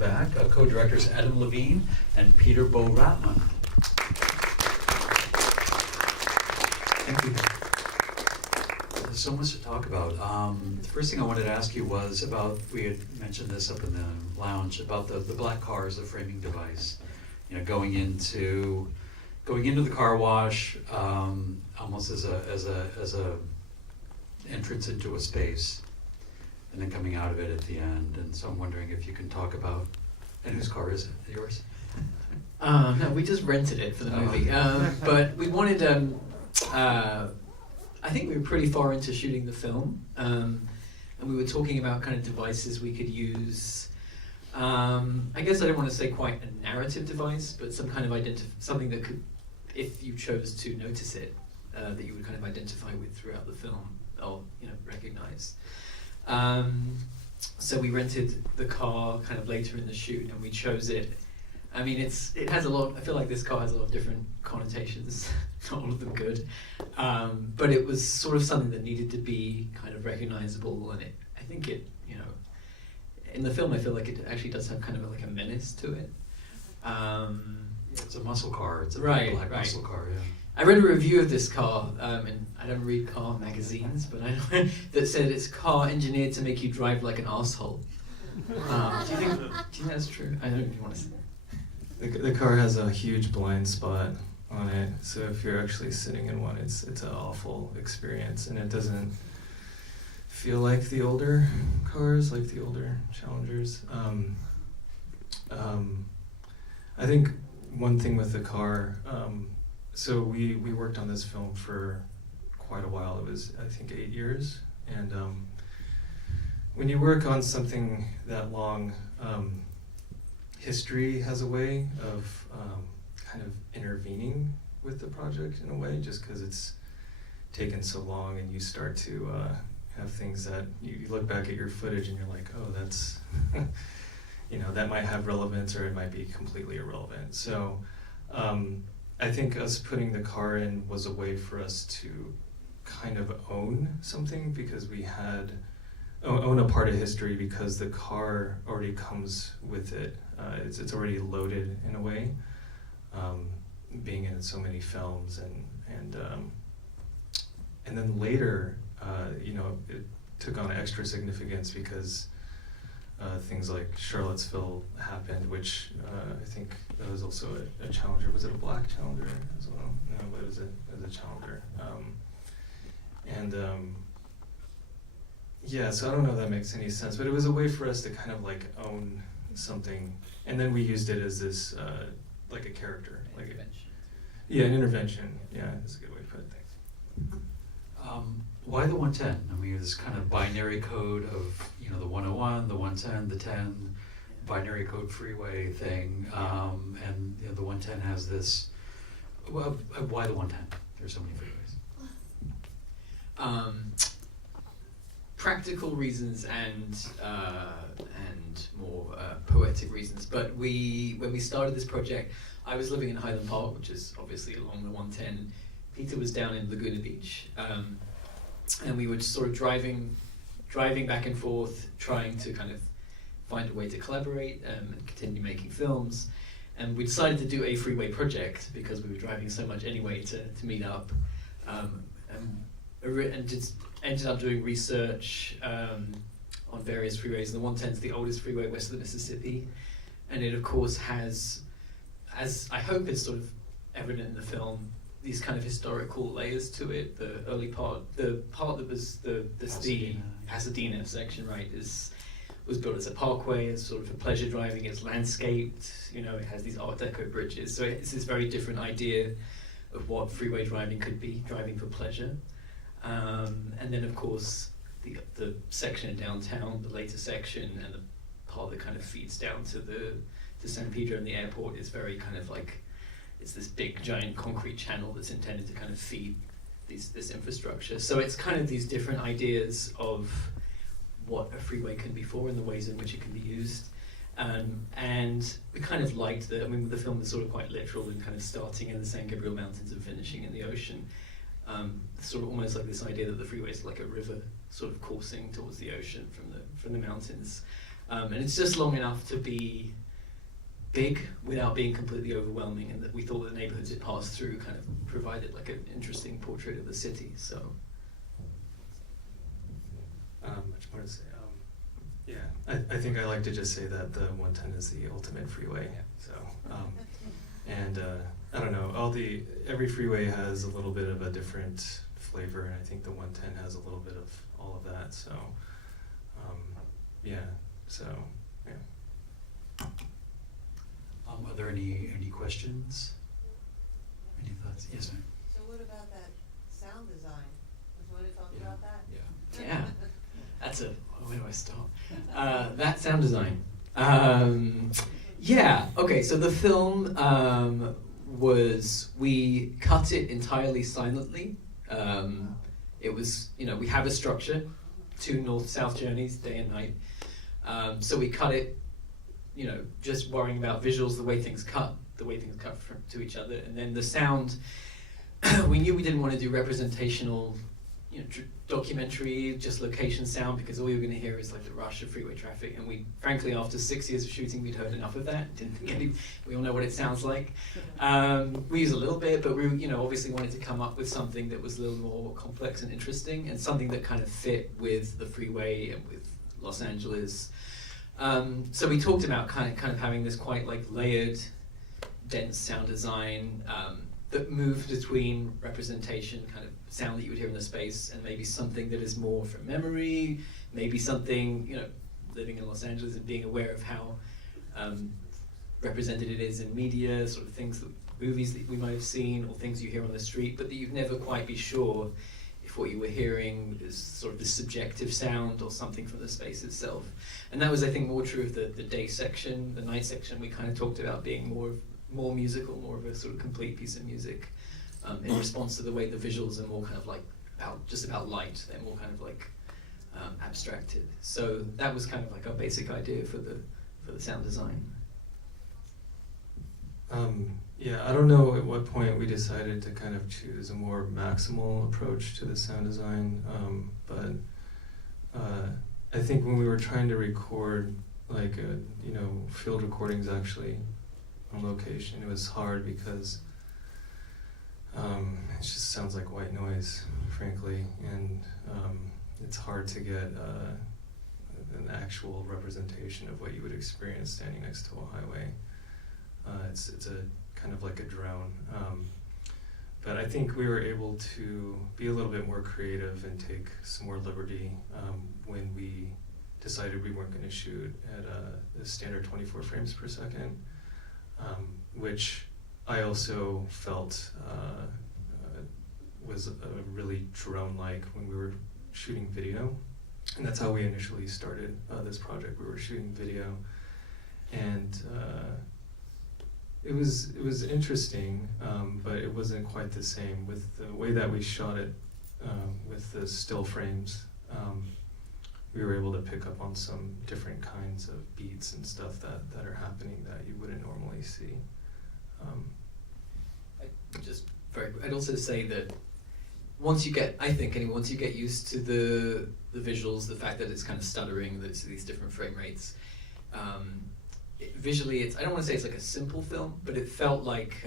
back. Co-directors Adam Levine and Peter Bo Ratman. Thank you. There's so much to talk about. The first thing I wanted to ask you was about, we had mentioned this up in the lounge, about the black car as a framing device. You know, going into the car wash, almost as a entrance into a space, and then coming out of it at the end. And so I'm wondering if you can talk about, and whose car is it? Yours? No, we just rented it for the movie. But we wanted, I think we were pretty far into shooting the film, and we were talking about kind of devices we could use. I guess I don't want to say quite a narrative device, but some kind of something that could, if you chose to notice it, that you would kind of identify with throughout the film, or recognize. So we rented the car kind of later in the shoot, and we chose it. I mean, it has a lot. I feel like this car has a lot of different connotations, not all of them good. But it was sort of something that needed to be kind of recognizable, and I think in the film, I feel like it actually does have kind of like a menace to it. It's a muscle car. It's a right, black muscle car. Yeah. I read a review of this car, and I don't read car magazines, but I know that said it's a car engineered to make you drive like an asshole. Do you think that's true? I don't know if you want to say. The car has a huge blind spot on it, so if you're actually sitting in one, it's an awful experience, and it doesn't feel like the older cars, like the older Challengers. I think one thing with the car, so we worked on this film for quite a while. It was, I think, 8 years, and when you work on something that long, history has a way of kind of intervening with the project in a way, just because it's taken so long, and you start to have things that you look back at your footage and you're like, oh, that's that might have relevance, or it might be completely irrelevant. So I think us putting the car in was a way for us to kind of own something, because we had own a part of history, because the car already comes with it. It's already loaded in a way, being in so many films, and then later, it took on extra significance because things like Charlottesville happened, which I think that was also a Challenger. Was it a black Challenger as well? No, but it was a Challenger. Yeah, so I don't know if that makes any sense, but it was a way for us to kind of like own something, and then we used it as this like a character, like intervention. An intervention. Yeah, that's a good way to put it. Thanks. Why the 110? I mean, this kind of binary code of the 101, the 110, the 10, binary code freeway thing, and the 110 has this. Well, why the 110? There's so many freeways. Practical reasons and more poetic reasons. But when we started this project, I was living in Highland Park, which is obviously along the 110. Peter was down in Laguna Beach, and we were just sort of driving back and forth, trying to kind of find a way to collaborate and continue making films. And we decided to do a freeway project because we were driving so much anyway to meet up, and just ended up doing research on various freeways. And the 110 is the oldest freeway west of the Mississippi, and it of course has, as I hope is sort of evident in the film, these kind of historical layers to it. The early part, the part that was the Pasadena section, right, was built as a parkway, as sort of for pleasure driving. It's landscaped, it has these Art Deco bridges. So it's this very different idea of what freeway driving could be, driving for pleasure. And then of course the section in downtown, the later section, and the part that kind of feeds down to San Pedro and the airport is very kind of like, it's this big giant concrete channel that's intended to kind of feed this infrastructure. So it's kind of these different ideas of what a freeway can be for and the ways in which it can be used. And we kind of liked the film is sort of quite literal and kind of starting in the San Gabriel Mountains and finishing in the ocean. Sort of almost like this idea that the freeway is like a river sort of coursing towards the ocean from the mountains. And it's just long enough to be big without being completely overwhelming, and that we thought the neighborhoods it passed through kind of provided like an interesting portrait of the city. So much more to say. Yeah, I think I like to just say that the 110 is the ultimate freeway. So, and I don't know, every freeway has a little bit of a different flavor, and I think the 110 has a little bit of all of that. So, yeah. So, yeah. Are there any questions? Any thoughts? Yes, ma'am. So what about that sound design? Was you want to talk about that? Yeah. yeah, that's where do I start? That sound design. Yeah, okay, so the film we cut it entirely silently. It was, we have a structure, 2 north-south journeys, day and night. So we cut it, just worrying about visuals, the way things cut to each other. And then the sound, we knew we didn't want to do representational, documentary, just location sound, because all you're going to hear is like the rush of freeway traffic. And we, frankly, after 6 years of shooting, we'd heard enough of that. Didn't think we all know what it sounds like. We use a little bit, but we, obviously wanted to come up with something that was a little more complex and interesting, and something that kind of fit with the freeway and with Los Angeles. So we talked about kind of having this quite like layered, dense sound design that moved between representation, kind of sound that you would hear in the space, and maybe something that is more from memory, maybe something, living in Los Angeles and being aware of how represented it is in media, sort of things, movies that we might have seen, or things you hear on the street, but that you'd never quite be sure if what you were hearing is sort of the subjective sound or something from the space itself. And that was, I think, more true of the day section. The night section we kind of talked about being more musical, more of a sort of complete piece of music, in response to the way the visuals are more kind of like about light. They're more kind of like abstracted. So that was kind of like our basic idea for the sound design. Yeah, I don't know at what point we decided to kind of choose a more maximal approach to the sound design, but I think when we were trying to record like field recordings actually on location, it was hard because it just sounds like white noise, frankly, and it's hard to get an actual representation of what you would experience standing next to a highway. It's a kind of like a drone. But I think we were able to be a little bit more creative and take some more liberty when we decided we weren't going to shoot at the standard 24 frames per second, which I also felt was really drone-like when we were shooting video. And that's how we initially started this project. We were shooting video, and it was interesting, but it wasn't quite the same with the way that we shot it with the still frames. We were able to pick up on some different kinds of beats and stuff that are happening that you wouldn't normally see. I'd also say that once you get used to the visuals, the fact that it's kind of stuttering, that it's these different frame rates, visually, I don't want to say it's like a simple film, but it felt like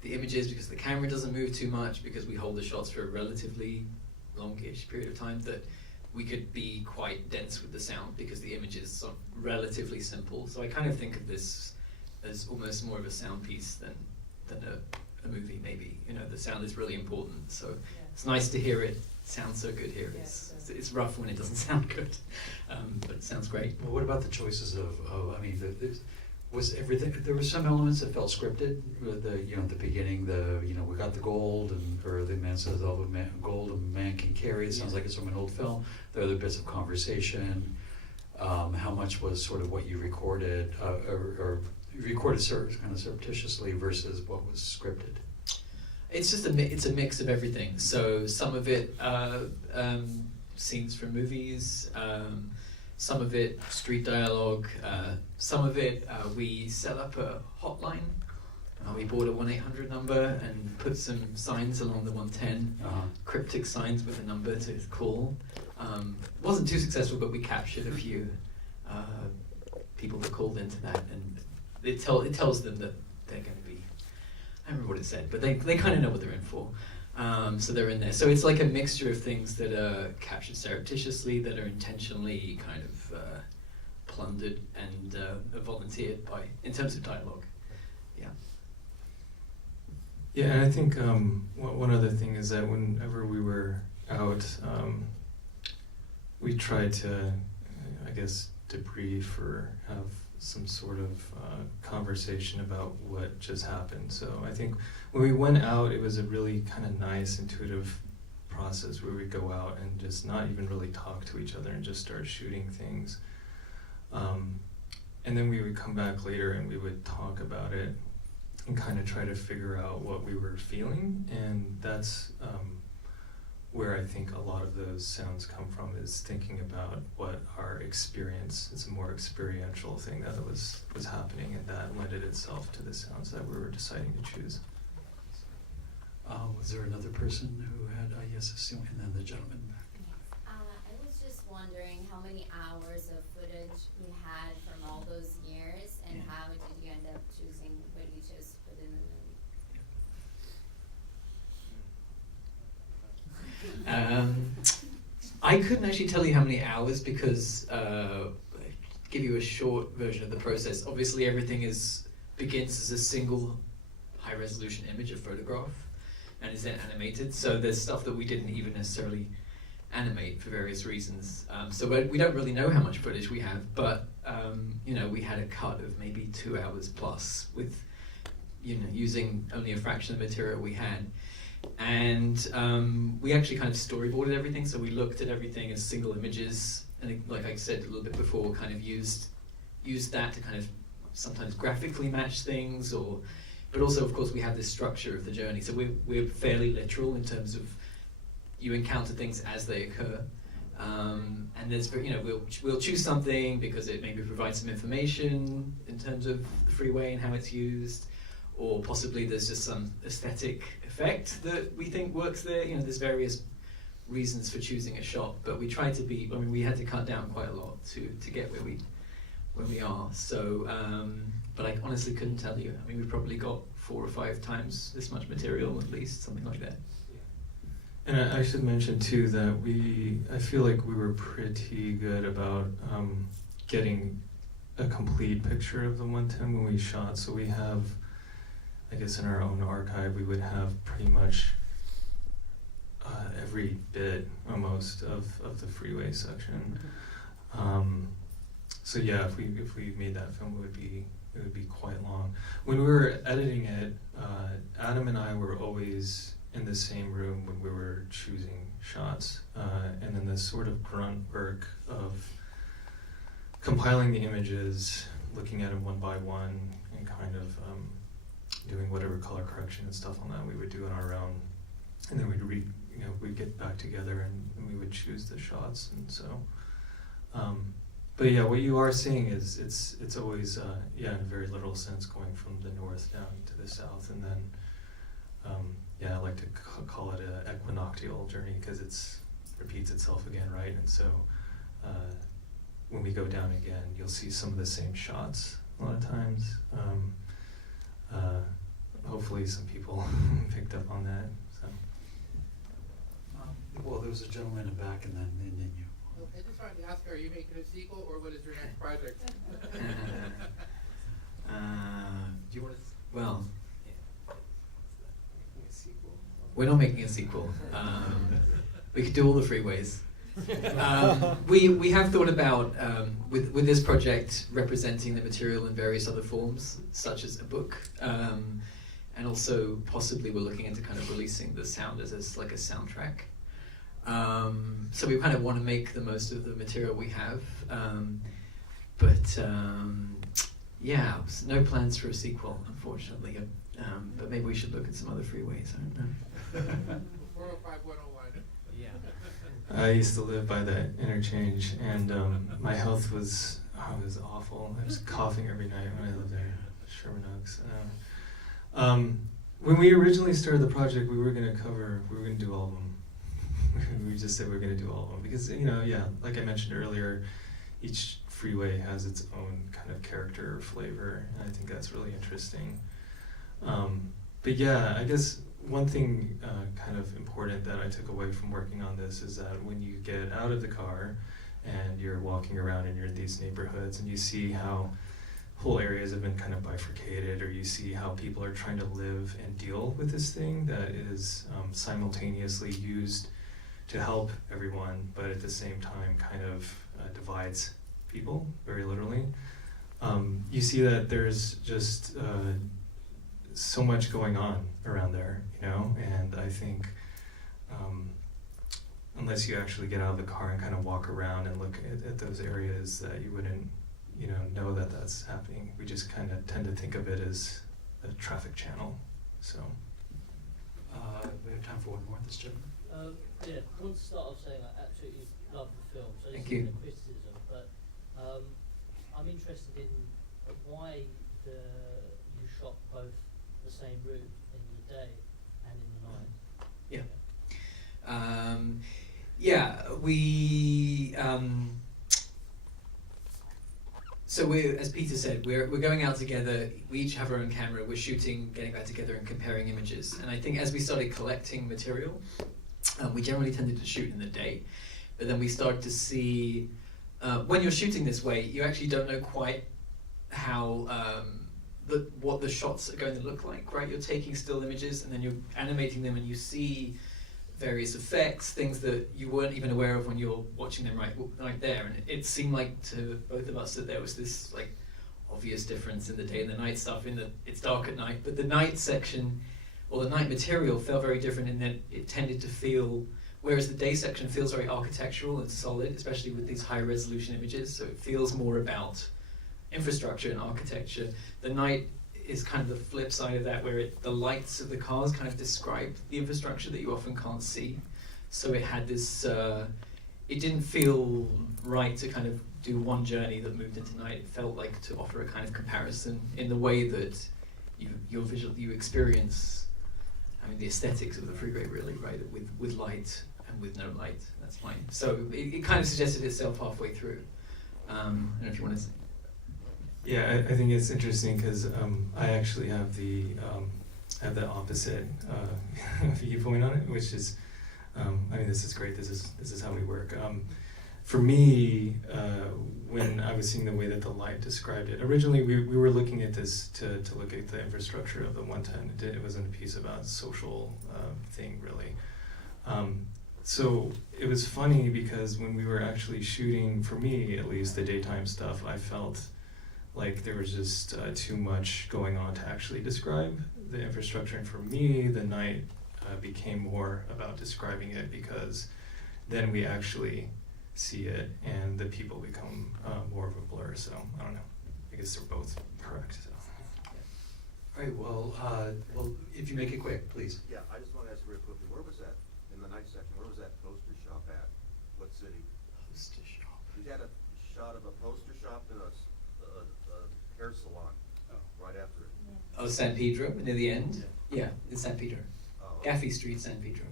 the images, because the camera doesn't move too much, because we hold the shots for a relatively longish period of time, that we could be quite dense with the sound because the images are relatively simple. So I kind of think of this as almost more of a sound piece than a movie, maybe. The sound is really important, so it's nice to hear it sound so good here. It's rough when it doesn't sound good, but it sounds great. Well, what about the choices was everything? There were some elements that felt scripted. At the beginning, we got the gold, or the man says, "Oh, gold a man can carry." It sounds like it's from an old film. There are other bits of conversation. How much was sort of what you recorded, or you recorded kind of surreptitiously versus what was scripted? It's just it's a mix of everything. So some of it scenes from movies, some of it street dialogue, some of it we set up a hotline. We bought a 1-800 number and put some signs along the 110, cryptic signs with a number to call. Wasn't too successful, but we captured a few. people that called into that, and it tells them that they're going to be, I don't remember what it said, but they kind of know what they're in for. So they're in there. So it's like a mixture of things that are captured surreptitiously, that are intentionally kind of plundered and volunteered by, in terms of dialogue. Yeah. Yeah, and I think one other thing is that whenever we were out, we tried to, I guess, debrief or have some sort of conversation about what just happened. So I think when we went out, it was a really kind of nice, intuitive process where we'd go out and just not even really talk to each other and just start shooting things. And then we would come back later and we would talk about it and kind of try to figure out what we were feeling. And that's where I think a lot of those sounds come from, is thinking about what our experience, it's a more experiential thing that was happening, and that lended itself to the sounds that we were deciding to choose. Was there another person who had, yes, and then the gentleman back? I was just wondering how many hours of footage you had from all those years, and how did you end up choosing what you chose to put in the movie? I couldn't actually tell you how many hours, because give you a short version of the process. Obviously, everything begins as a single high-resolution image, a photograph, and is then animated. So there's stuff that we didn't even necessarily animate for various reasons. So we don't really know how much footage we have, but we had a cut of maybe 2 hours plus with, using only a fraction of the material we had. And we actually kind of storyboarded everything, so we looked at everything as single images, and like I said a little bit before, kind of used that to kind of sometimes graphically match things, but also, of course, we have this structure of the journey. So we're fairly literal in terms of you encounter things as they occur, and there's we'll choose something because it maybe provides some information in terms of the freeway and how it's used, or possibly there's just some aesthetic effect that we think works there. There's various reasons for choosing a shot, but we try to be. We had to cut down quite a lot to get where we are. So, but I honestly couldn't tell you. We probably got 4 or 5 times this much material, at least, something like that. And I should mention too that I feel like we were pretty good about getting a complete picture of the 110 when we shot. So we have, I guess in our own archive, we would have pretty much every bit almost of the freeway section. So yeah, if we made that film, it would be quite long. When we were editing it, Adam and I were always in the same room when we were choosing shots, and then this sort of grunt work of compiling the images, looking at them one by one, and kind of doing whatever color correction and stuff on that we would do on our own, and then we'd get back together and we would choose the shots. And so but yeah, what you are seeing is it's always in a very literal sense, going from the north down to the south, and then I like to call it an equinoctial journey, because it repeats itself again, right? And so when we go down again, you'll see some of the same shots a lot of times. Hopefully some people picked up on that. So. Well, there was a gentleman in the back, and then you. I just wanted to ask, are you making a sequel, or what is your next project? Do you want to? Well, we're not making a sequel. We could do all the freeways. We have thought about with this project representing the material in various other forms, such as a book, and also possibly we're looking into kind of releasing the sound as like a soundtrack. So we kind of want to make the most of the material we have, but no plans for a sequel, unfortunately. But maybe we should look at some other freeways. I don't know. 405, 101. Yeah. I used to live by that interchange, and my health was awful. I was coughing every night when I lived there, Sherman Oaks. When we originally started the project, we were going to do all of them. We just said we were going to do all of them because, like I mentioned earlier, each freeway has its own kind of character or flavor, and I think that's really interesting. But yeah, I guess one thing kind of important that I took away from working on this is that when you get out of the car and you're walking around and you're in these neighborhoods and you see how whole areas have been kind of bifurcated, or you see how people are trying to live and deal with this thing that is simultaneously used to help everyone, but at the same time kind of divides people, very literally. You see that there's just so much going on around there, you know, and I think unless you actually get out of the car and kind of walk around and look at those areas, that you wouldn't, you know that that's happening. We just kind of tend to think of it as a traffic channel, so. We have time for one more, this gentleman. Yeah, I want to start off saying I absolutely love the film, so this Thank isn't you. a criticism, but I'm interested in why you shot both the same route in the day and in the night. So we're, as Peter said, we're going out together. We each have our own camera. We're shooting, getting back together, and comparing images. And I think as we started collecting material, we generally tended to shoot in the day, but then we started to see when you're shooting this way, you actually don't know quite how what the shots are going to look like. Right? You're taking still images and then you're animating them, and you see various effects, things that you weren't even aware of when you're watching them right there. And it seemed like to both of us that there was this like obvious difference in the day and the night stuff. In that it's dark at night, but the night section or the night material felt very different in that it tended to feel, whereas the day section feels very architectural and solid, especially with these high resolution images. So it feels more about infrastructure and architecture. The night is kind of the flip side of that, where the lights of the cars kind of describe the infrastructure that you often can't see. So it had this, it didn't feel right to kind of do one journey that moved into night. It felt like to offer a kind of comparison in the way that you experience, I mean, the aesthetics of the freeway really, right? With light and with no light, that's fine. So it kind of suggested itself halfway through. I don't know if you want to say. Yeah, I think it's interesting because I actually have the opposite viewpoint on it, which is, I mean, this is great. This is how we work. For me, when I was seeing the way that the light described it, originally we were looking at this to look at the infrastructure of the 110. It wasn't a piece about social thing really. So it was funny because when we were actually shooting, for me at least, the daytime stuff, I felt like there was just too much going on to actually describe the infrastructure. And for me, the night became more about describing it, because then we actually see it and the people become more of a blur. So I don't know, I guess they're both correct. So. All right, well, if you make it quick, please. Yeah, I just want to ask real quickly, where was that, in the night section, where was that poster shop at? What city? Poster shop. You had a shot of a poster shop and a hair salon right after it. Oh, San Pedro, near the end? Yeah, it's San Pedro. Oh, Gaffey Street, San Pedro.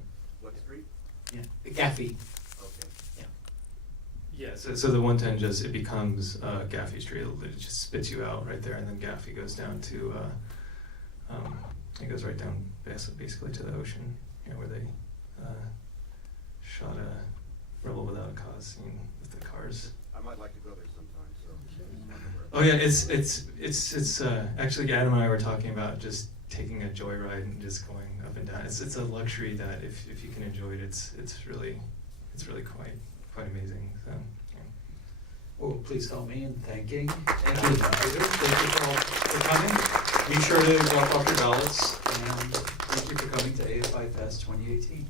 what street? Yeah, Gaffey. Okay. Yeah, so the 110 just, it becomes Gaffey Street. It just spits you out right there, and then Gaffey goes down to, it goes right down basically to the ocean, you know, where they shot a Rebel Without a Cause scene with the cars. I might like to go there sometime, so. Oh yeah, it's actually Adam and I were talking about just taking a joyride and just going up and down. It's a luxury that if you can enjoy it, it's really quite amazing. So yeah. Well, please help me in thanking. Thank you, thank you all for coming. Be sure to drop off your ballots, and thank you for coming to AFIFest 2018.